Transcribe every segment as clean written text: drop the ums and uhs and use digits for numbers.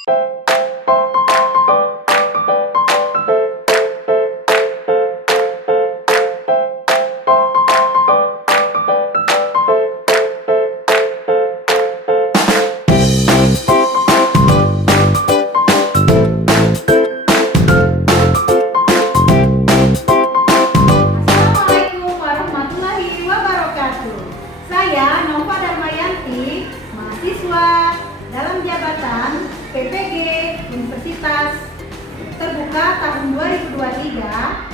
Assalamualaikum warahmatullahi wabarakatuh. Saya Nova Darmayanti, mahasiswa dalam jabatan PPG Universitas Terbuka tahun 2023.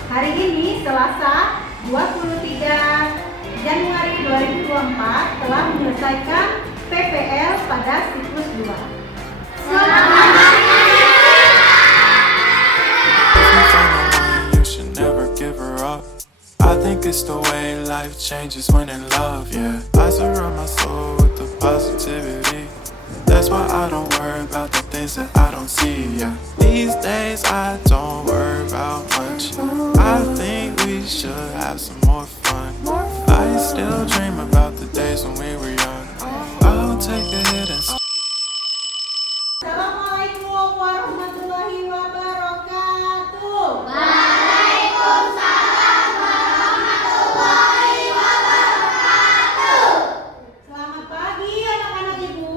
Hari ini Selasa 23 Januari 2024 telah menyelesaikan PPL pada siklus 2. You should never give her up. I think it's the way life changes when in love, yeah. I surround my soul with the positivity. That's why I don't worry about the things that I don't see, yeah. These days I don't worry about much. I think we should have some more fun. I still dream about the days when we were young. I'll take a hit and Assalamualaikum warahmatullahi wabarakatuh. Selamat pagi anak-anak ibu.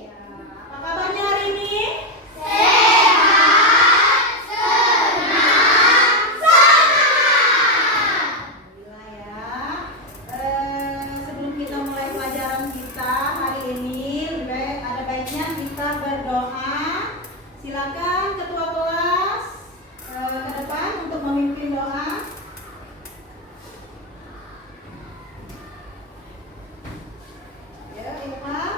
Ya, apa kabarnya hari ini? Alhamdulillah ya. Sebelum kita mulai pelajaran kita hari ini, ada baiknya kita berdoa. Silakan ketua kelas ke depan untuk memimpin doa. Ya, Ilham.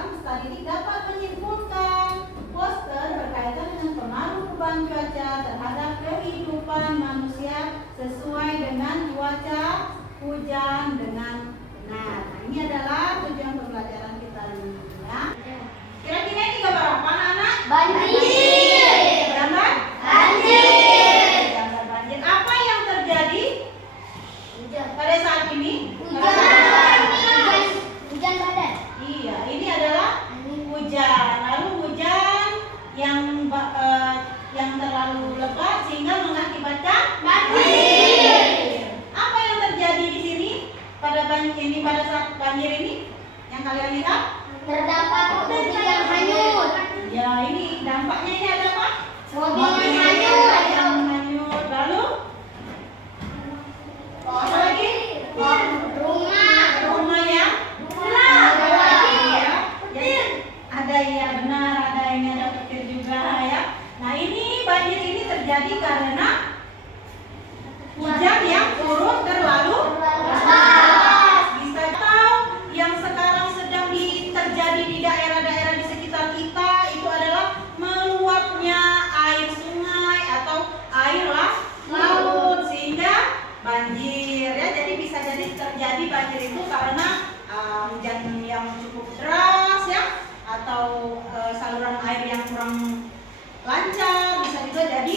peserta didik dapat menyimpulkan poster berkaitan dengan pengaruh perubahan cuaca terhadap kehidupan manusia sesuai dengan cuaca hujan dengan benar. Nah, ini adalah tujuan pembelajaran kita ini ya. Kira-kira ini gambar apa anak-anak? Banjir. Gambar? Banjir. Gambar banjir. Apa yang terjadi pada saat ini? Hujan badai. Iya, ini adalah hujan. Lalu hujan yang terlalu lebat sehingga mengakibatkan banjir. Apa yang terjadi di sini pada saat banjir ini? Yang kalian lihat? Terdapat mobil yang hanyut. Ya, ini dampaknya ini ada apa? Mobil yang hanyut. Yang hanyut. Lalu apa lagi? Rumah yang ya, ada ya benar, ada ini ada petir juga ya. Nah ini banjir ini terjadi karena hujan yang turun terlalu deras. Bisa tahu yang sekarang sedang terjadi di daerah-daerah di sekitar kita itu adalah meluapnya air sungai atau air laut sehingga banjir ya. Jadi bisa jadi terjadi banjir itu karena hujan yang cukup deras ya, atau saluran air yang kurang lancar, bisa juga jadi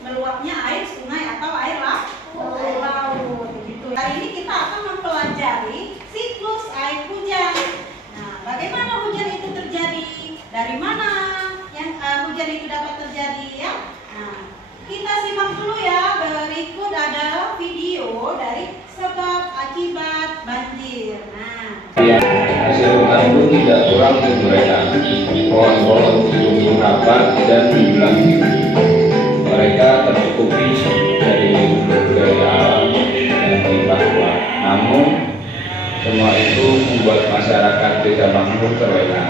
meluapnya air sungai atau air laut begitu. Hari ini kita akan mempelajari siklus air hujan. Nah, bagaimana hujan itu terjadi? Dari mana yang hujan itu dapat terjadi ya? Nah, kita simak dulu ya. Berikut ada video dari sebab akibat banjir. Nah, hasil hutan itu tidak kurang untuk mereka. Pohon-pohon tumbuh rapat dan menjulang tinggi. Mereka tercukupi dari sumber daya alam yang limpah ruah. Namun semua itu membuat masyarakat desa makmur terlena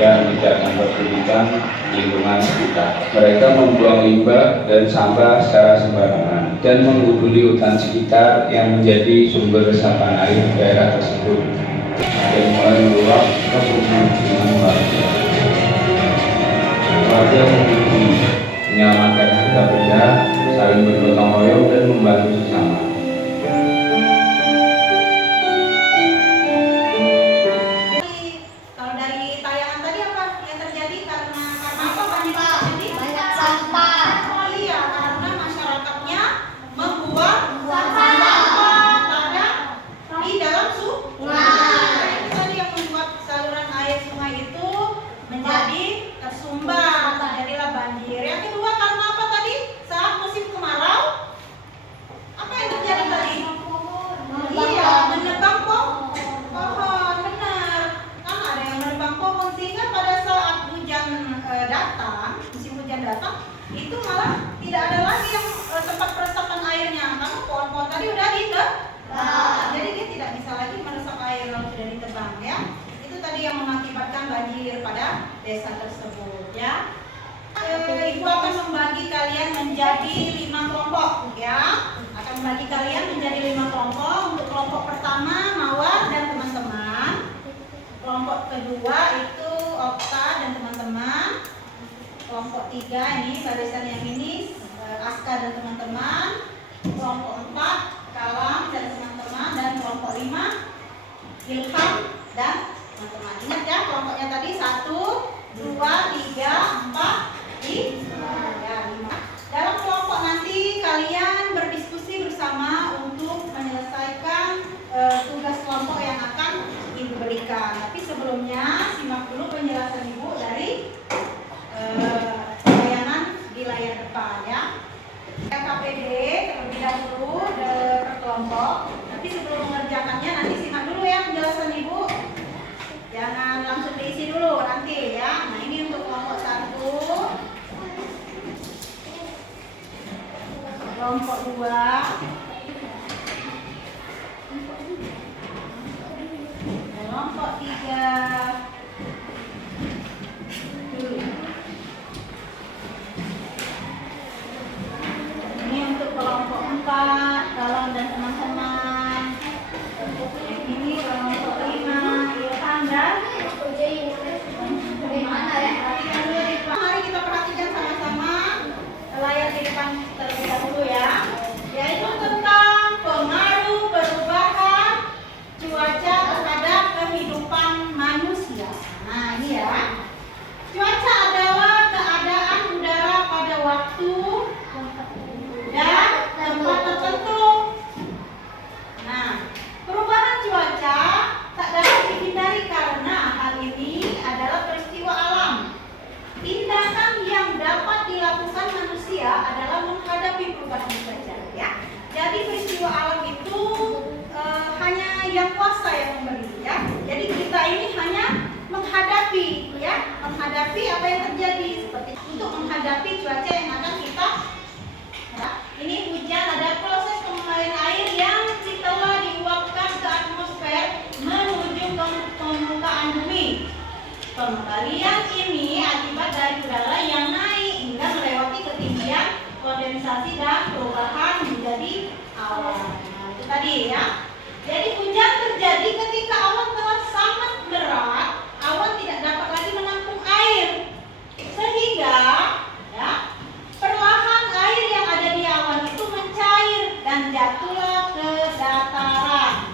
dan tidak memperdulikan lingkungan sekitar. Mereka membuang limbah dan sampah secara sembarangan dan menggubuli hutan sekitar yang menjadi sumber resapan air daerah tersebut dan mulai meluap ke pemukiman warga. Warga menyelamatkan harta benda, saling bergotong royong dan membantu sesama. kalau dari tayangan tadi apa yang terjadi karena apa banjir terjadi? Banyak sampah. Oh iya, karena masyarakatnya membuang Sampah. pada di dalam sungai. Itu tadi yang membuat saluran air sungai itu menjadi tersumbat, terjadilah banjir. Yang kedua karena apa tadi? Saat musim kemarau, apa yang terjadi tadi? Iya, menebang pohon, benar. Kan ada yang menebang pohon sehingga pada saat hujan datang, musim hujan datang, itu malah tidak ada lagi yang tempat peresapan airnya karena pohon-pohon tadi udah ditebang. Jadi dia tidak bisa lagi meresap air kalau sudah ditebang ya. Itu tadi yang mengakibatkan banjir pada desa tersebut ya. Ibu akan membagi kalian menjadi 5 kelompok ya. Akan membagi kalian menjadi 5 kelompok. Untuk kelompok pertama Mawar dan teman-teman. Kelompok kedua itu Okta dan teman-teman. Kelompok 3 ini barisan yang ini Aska dan teman-teman. Kelompok 4 Kalam dan teman-teman, dan kelompok 5 Ilham dan teman-teman. Ingat ya kelompoknya tadi 1, 2, 3, 4, 5. Dalam kelompok nanti kalian berdiskusi bersama untuk menyelesaikan tugas kelompok yang akan ibu berikan. Tapi sebelumnya simak dulu penjelasan ibu dari tayangan di layar depan ya. KPD terlebih dahulu per kelompok. Tapi sebelum mengerjakannya nanti simak dulu ya penjelasan ibu. Jangan langsung diisi dulu nanti ya. Nah ini untuk kelompok 1, kelompok 2, kelompok 3. Ini untuk kelompok 4, Kalam dan teman-teman. Ini kelompok 5, Ilham dan menghadapi apa yang terjadi, seperti untuk menghadapi cuaca yang akan kita ini hujan, ada proses pengembalian air yang setelah diuapkan ke atmosfer menuju ke permukaan bumi. Pengembalian ini akibat dari udara yang naik hingga melewati ketinggian kondensasi dan perubahan menjadi awan. Nah, itu tadi ya. Jadi hujan terjadi ketika awan telah sangat berat, awan tidak dapat lagi menampung air, sehingga ya perlahan air yang ada di awan itu mencair dan jatuhlah ke dataran.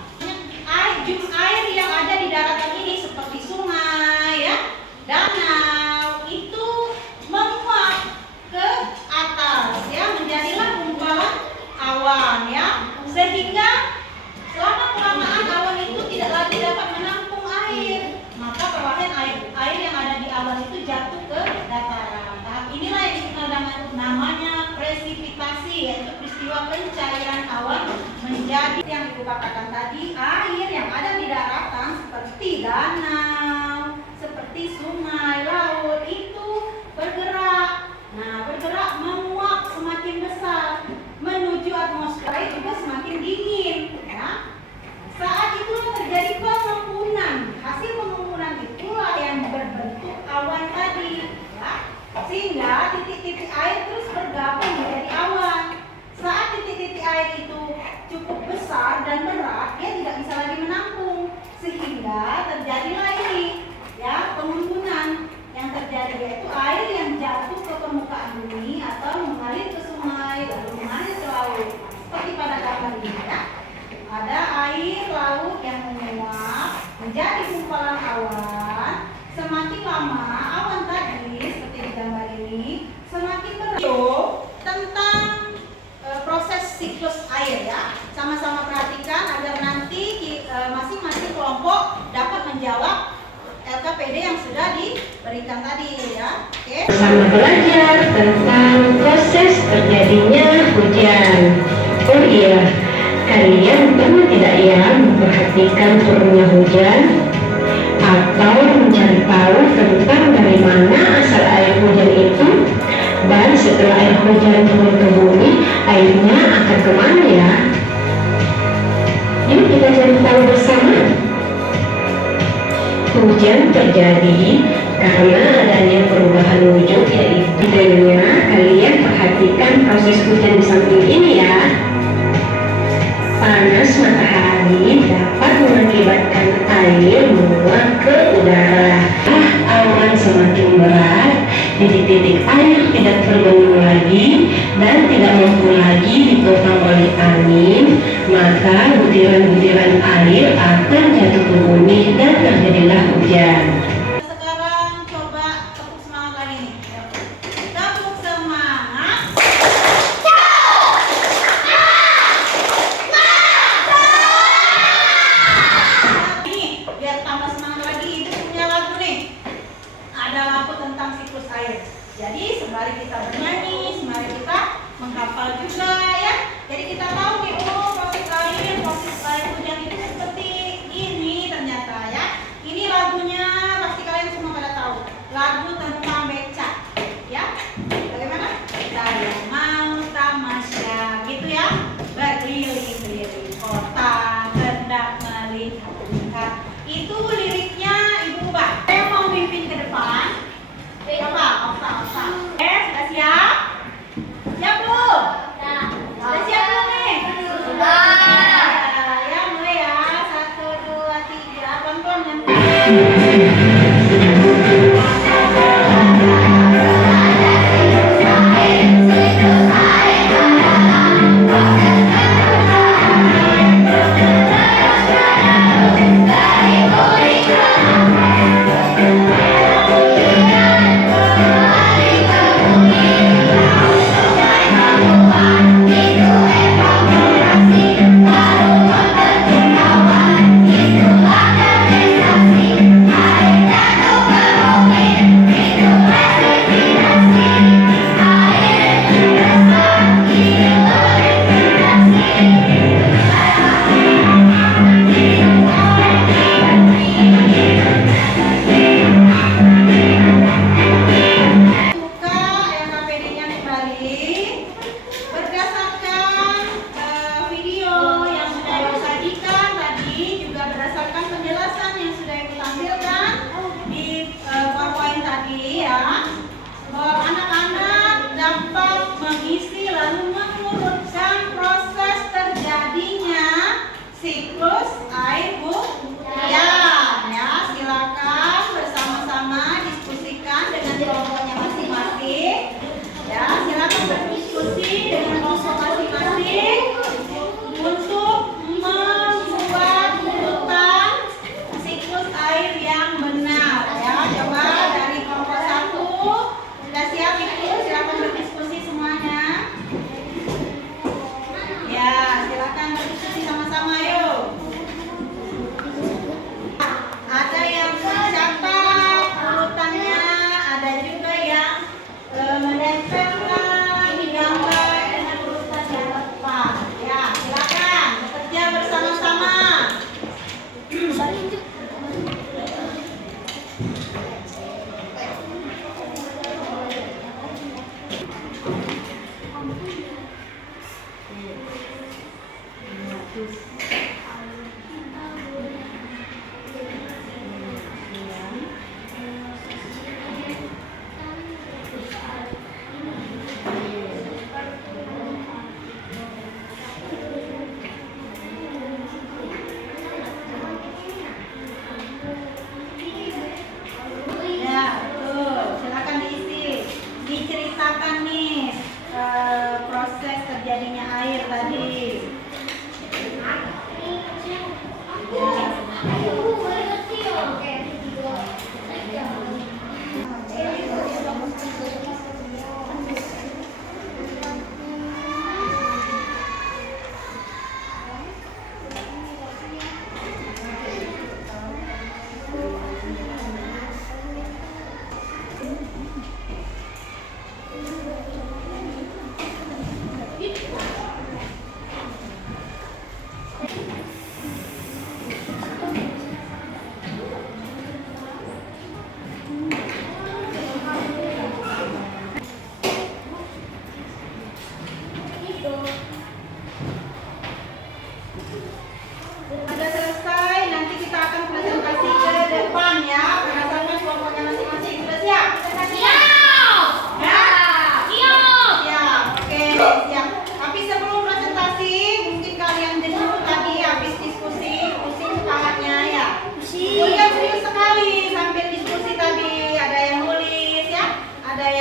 Air yang ada di daratan ini seperti sungai, ya, danau itu menguap ke atas, ya, menjadilah gumpalan awan, ya, sehingga lama-kelamaan awan itu tidak lagi dapat menampung air, maka perlahan air yang ada di awan itu jatuh ke dataran. Tahap inilah yang dikenal dengan namanya presipitasi, yaitu peristiwa pencairan awan menjadi yang ibu katakan tadi, air yang ada di daratan seperti danau, seperti sungai, laut itu bergerak. Nah, bergerak menguap semakin besar menuju atmosfer, juga semakin dingin, ya. Saat itulah terjadi pengembunan. Hasil pengembunan itulah yang berbentuk awan tadi, ya. Sehingga titik-titik air terus bergabung menjadi awan. Saat titik-titik air itu cukup besar dan berat, dia tidak bisa lagi menampung, sehingga terjadilah ini, ya, pengembunan yang terjadi, yaitu air yang jatuh ke permukaan bumi atau mengalir ke sungai lalu mengalir ke laut. Seperti pada gambar ini, ya. Ada air laut yang menguap menjadi gumpalan awan. Semakin lama awan tadi seperti di gambar ini semakin berat. Tentang proses siklus air, ya. Sama-sama perhatikan agar nanti masing-masing kelompok dapat menjawab LKPD yang sudah diberikan tadi, ya. Oke. Sama belajar tentang proses terjadinya hujan. Oh iya, kalian pernah tidak ya memperhatikan turunnya hujan? Atau mencari tahu tentang dari mana asal air hujan itu? Dan setelah air hujan turun ke bumi, airnya akan kemana ya? Yuk kita cari tahu bersama. Hujan terjadi karena adanya perubahan wujud, yaitu kalian perhatikan proses hujan di samping ini ya. Panas matahari dapat mengakibatkan air menguap ke udara. Awan semakin berat, titik-titik air tidak terbendung lagi dan tidak mampu lagi ditopang oleh angin, maka butiran-butiran air akan jatuh ke bumi dan terjadilah hujan. Sekarang coba tepuk semangat lagi nih. Tepuk semangat. Ini biar tambah semangat lagi, itu punya lagu nih. Ada lagu tentang siklus air. Jadi sembari kita bernyanyi, sembari kita menghafal juga, ya. Jadi kita tahu nih, oh proses air hujan itu seperti ini ternyata, ya. Ini lagunya pasti kalian semua pada tahu. Lagu tentang becak, ya. Bagaimana? Saya mau tamasya, gitu ya. Berkeliling-keliling kota, hendak melihat. Itu liriknya Ibu Ubah. Saya mau mimpin ke depan. Coba, Okta. Sudah siap? Siap belum? Sudah siap belum nih? Sudah. Ya, mulai ya. 1, 2, 3. Pelan-pelan nanti. Itulah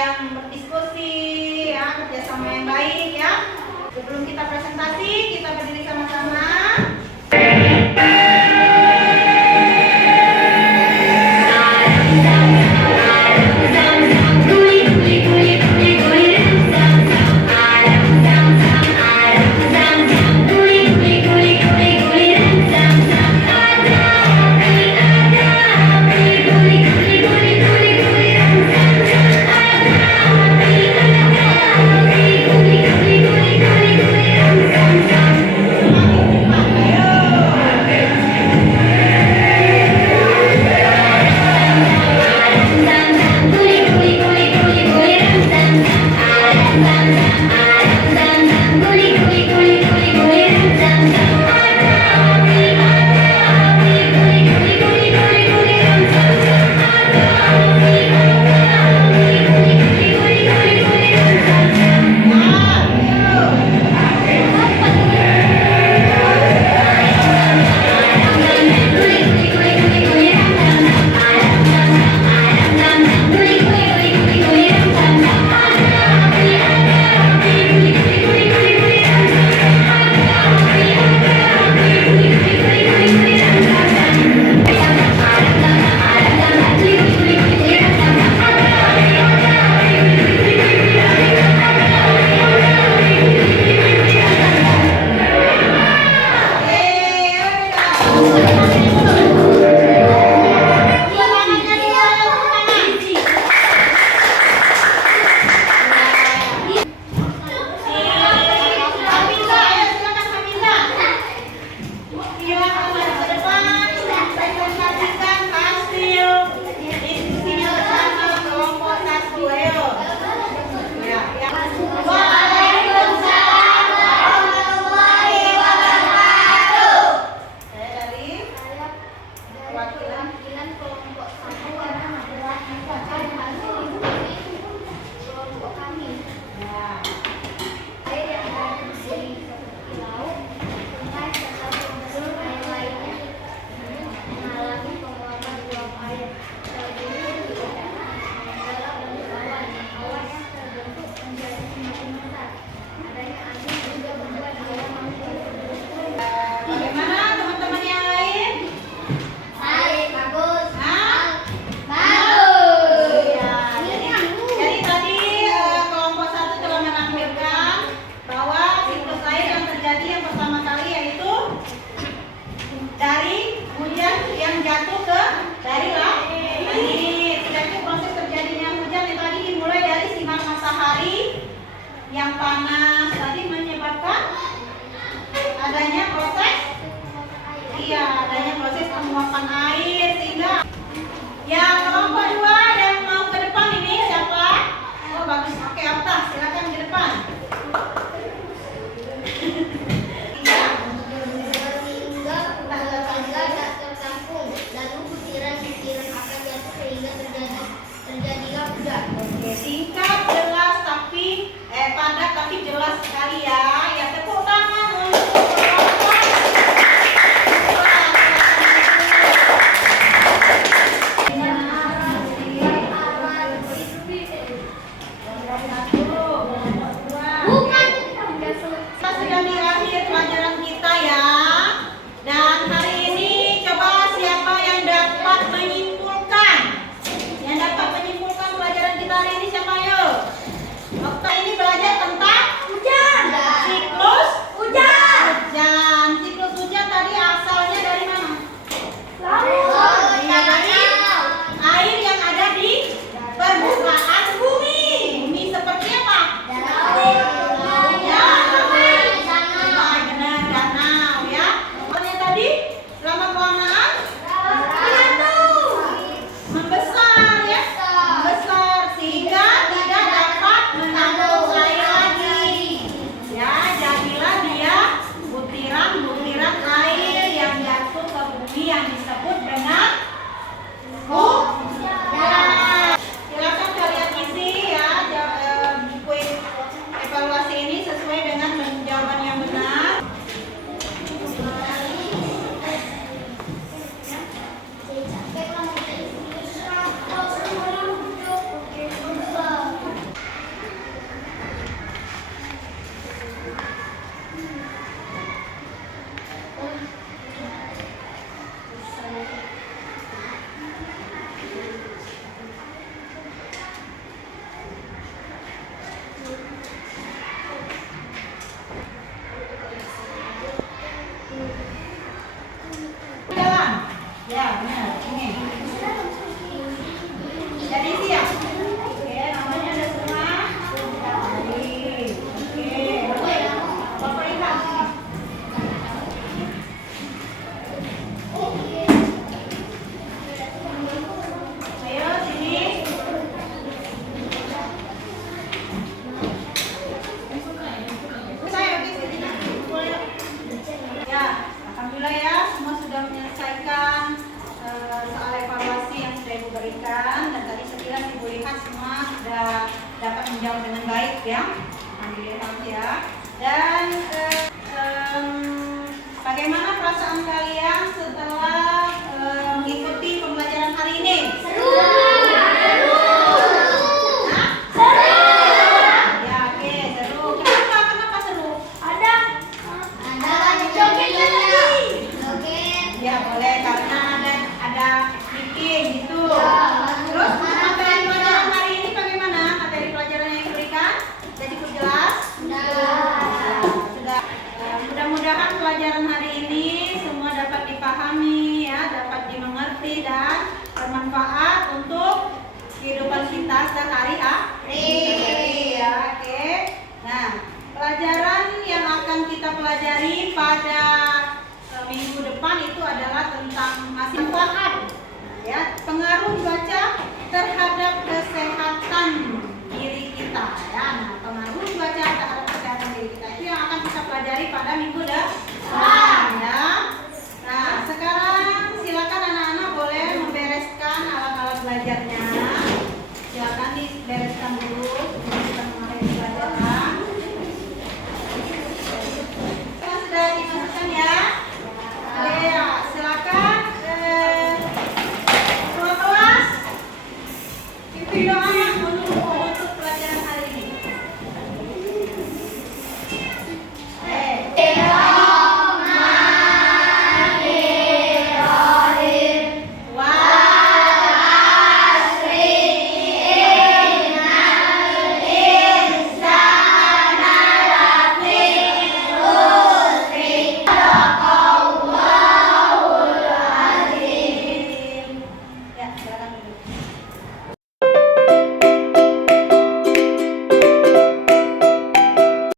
yang berdiskusi, ya, kerjasama yang baik ya. Sebelum kita presentasi, kita berdiri sama-sama. Bagaimana teman-teman yang lain? Baik, bagus. Hah? Bagus. Ya, jadi tadi kelompok 1 telah menampilkan bahwa siklus air yang terjadi yang pertama kali yaitu dari hujan yang jatuh ke dari langit. Jadi proses terjadinya hujan yang tadi dimulai dari sinar matahari yang panas tadi menyebabkan adanya proses penguapan air sehingga ya kelompok 2 yang mau ke depan ini siapa? Oh bagus, oke Atta silakan ke depan. Iya. Sehingga bola-bola tak tertampung, lalu butiran-butiran akan jatuh sehingga terjadilah hujan. Oke, singkat, jelas tapi padat tapi jelas sekali ya. Ya tepuk tangan untuk kelompok. Bukan. Kita sudah di akhir pelajaran kita ya. Dan hari ini coba siapa yang dapat menyimpulkan? Yang dapat menyimpulkan pelajaran kita hari ini siapa ayo? semua sudah dapat menjawab dengan baik ya. Alhamdulillah ya. Dan bagaimana perasaan kalian setelah mengikuti pembelajaran hari ini? Seru. Ya, oke, seru. Kenapa seru? Ada joget tadi. Ya, boleh karena ada bikin gitu. Terus materi pelajaran hari ini bagaimana? Materi pelajaran yang diberikan sudah cukup jelas? Sudah. Mudah-mudahan pelajaran hari ini semua dapat dipahami ya, dapat dimengerti dan bermanfaat untuk kehidupan kita sehari-hari ya. Oke. Nah, pelajaran yang akan kita pelajari pada minggu depan itu adalah tentang manfaat ya, pengaruh cuaca terhadap kesehatan diri kita ya. Nah, pengaruh cuaca terhadap kesehatan diri kita itu yang akan kita pelajari pada minggu depan ya. Nah, sekarang silakan anak-anak boleh membereskan alat-alat belajarnya. Silakan dibereskan dulu sebelum kita mengakhiri pelajaran. Sekarang sudah dimasukkan ya. Ya, silakan ketua kelas pimpin doa